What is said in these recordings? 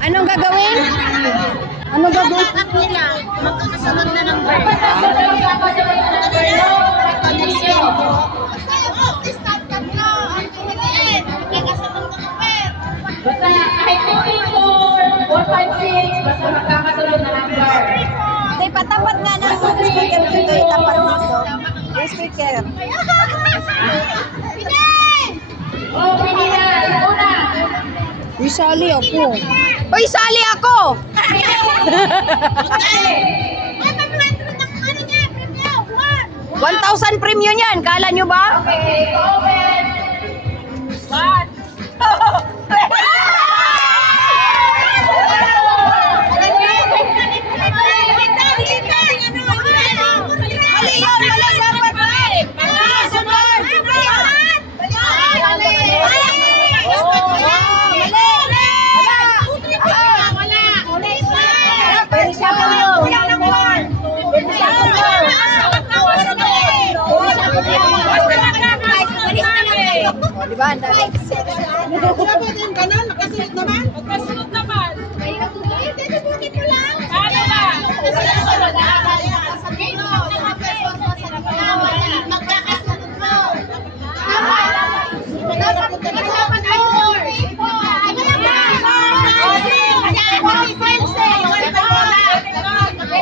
Anong gagawin? Anong gagawin? Magkakasunod na ng bird. Basta kahit 2, 3, 4, 4, 5, 6, basta magkakasunod na number. Hindi, patapat nga ng speaker dito. Itapat dito. Yung speaker. Oh, pwede na. Una. Uy, sali ako. Uy, sali ako! 1,000 premium yan. Kala nyo ba? Okay, open. 1. Mali yun! Mali! Dapat mali! O, diba? Ang dami. Wala po din ganun, makasunod naman. Magkasunod naman.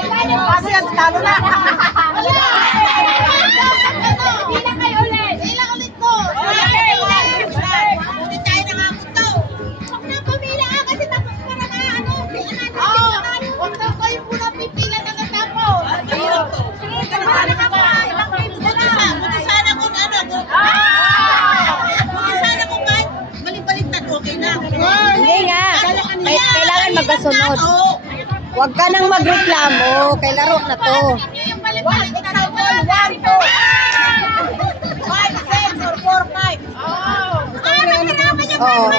Paano ba? Kasi ang talo na. Bilang kayo ulit. Hindi nga. Kailangan magkasunod. Huwag ka nang magreklamo. Kay laro na to. Oo.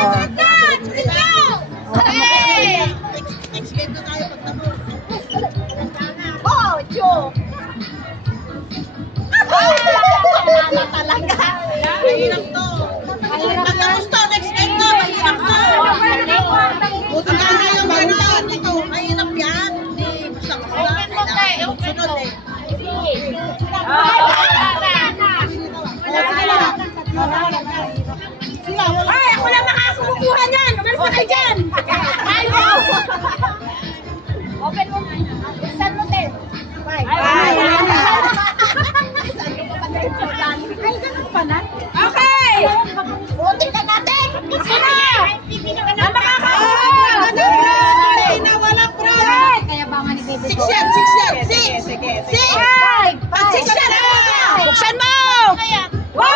Mahirap to. Pagkatapos to, next game to, mahirap to. Buti na nga yung gano'n. Ito, mahirap yan. Basta-basta. Sunod eh. Ay, ako lang makakumukuha niyan. Umalis na kayo dyan. Open mo. Saan mo, Ted? Bye. Ay, ganun pa na? Okay! Buti na natin. Gusto na! Ang makakakuha! Walang pro. Kaya ba nga ni Bebe 6 yan, 6 yan. 6. 6. Pag 6 yan, buksan mo. 1!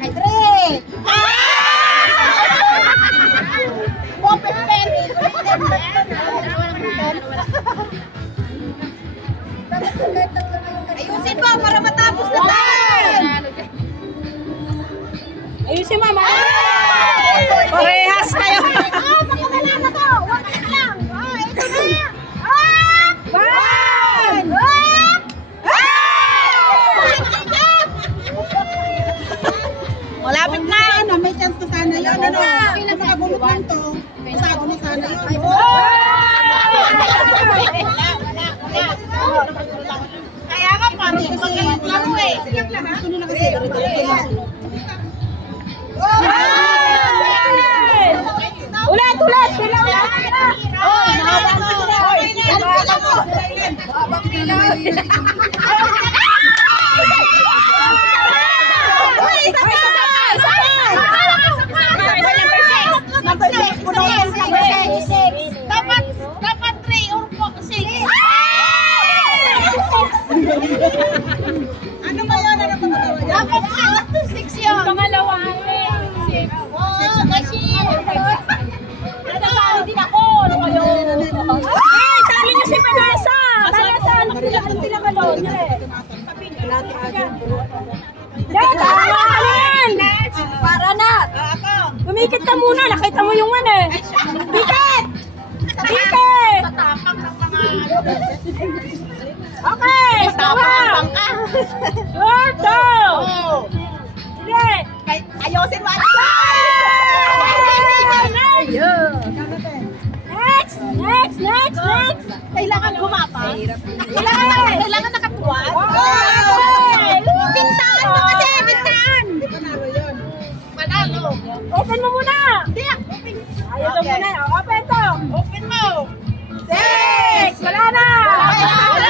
Ay, three! Open pen. Ayusin mo para matapos na tayo! Ayusin, mama! Parehas kayo! Malapit na. May chance na sana yun. Kung nakagulot lang to, masago na sana yun. Kaya nga, parang magalit lang mo eh. Gusto nila kasi Ulit! Bilang ulit! Oh, mahabang pila! Habang pila. Number 6! Puno yan! Number 6! Dapat 3 or 6. Ano ba yun? Ano ba yun? Dapat 6 yun. Pangalawa. Oh, kasi. Natalo din ako. Ano kayo? Ay! Sabi niyo si Vanessa! Vanessa! Ano pila ka doon? ka muna. Nakita mo yung ano eh. Bigat! Bigat! Okay, stop! Short down! Sige! Ayosin mo. Next! Kailangan gumapa. Kailangan nakatuwa. Okay! Bintaan mo kasi, bintaan. Panalo. Open mo muna! Ayaw mo muna. Open to! Open mo. Six! Wala na! Wala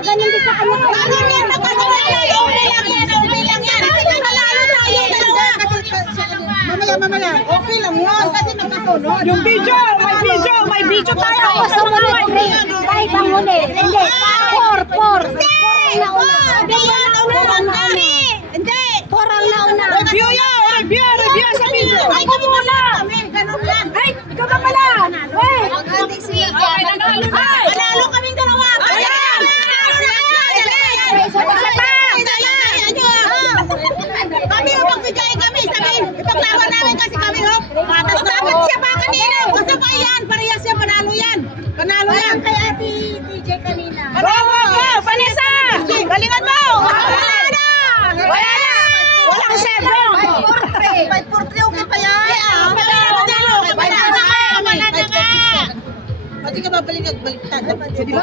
Ganyan din sa kanya. Mamaya. Okay lang yun. Kasi nakasunod. Yung video! May video tayo! Sa muna, kahit ang huli. Hindi. Four. Four ang nauna. Review sa video. Ay, ikaw muna! Ganun lang. Ay, ikaw ka pala! Wait! Panalo kaming dalawa. Kami magbigay kami. Sabihin, ipaglaban namin kasi kami. Tapos dapat siya pa kanina. Gusto pa yan. Parehas siya. Panalo yan. Kay Ate DJ kanina. Go! Vanessa! Galingan mo! Wala na! Walang sebong! 5-4-3 okay pa yan? Pati ka babalik-baliktad. Di ba?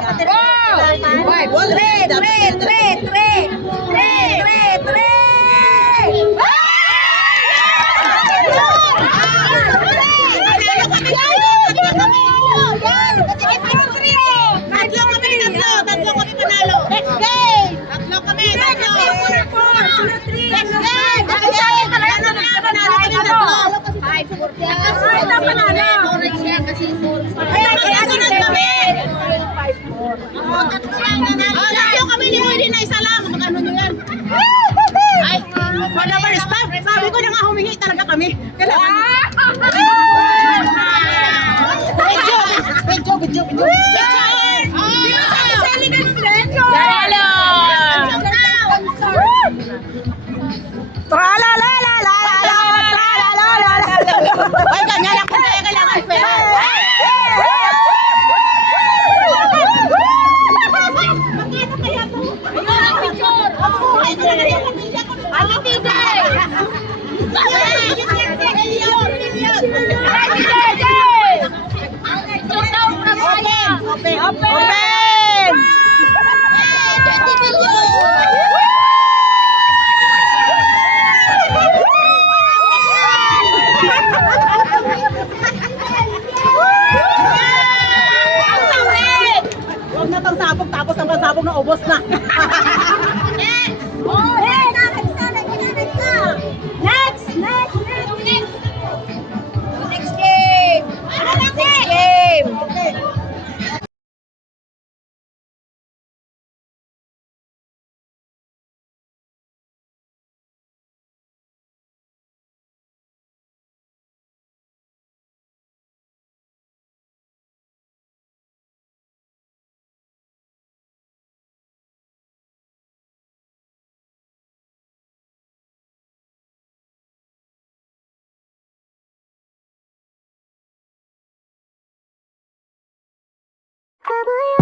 Tatlo kami panalo. Next game! Tatlo kami. Next game! Tatlo kami ni Moy na isa lang. Magkano nyo yan? Ay, whatever, stop. Sabi ko na nga humingi talaga kami. Kailangan. Video. Ay, ganyan ako kaya kailangan pera. Open! Huwag na tang sabog, tapos ang pasabog na ubos na. Next game! Bubble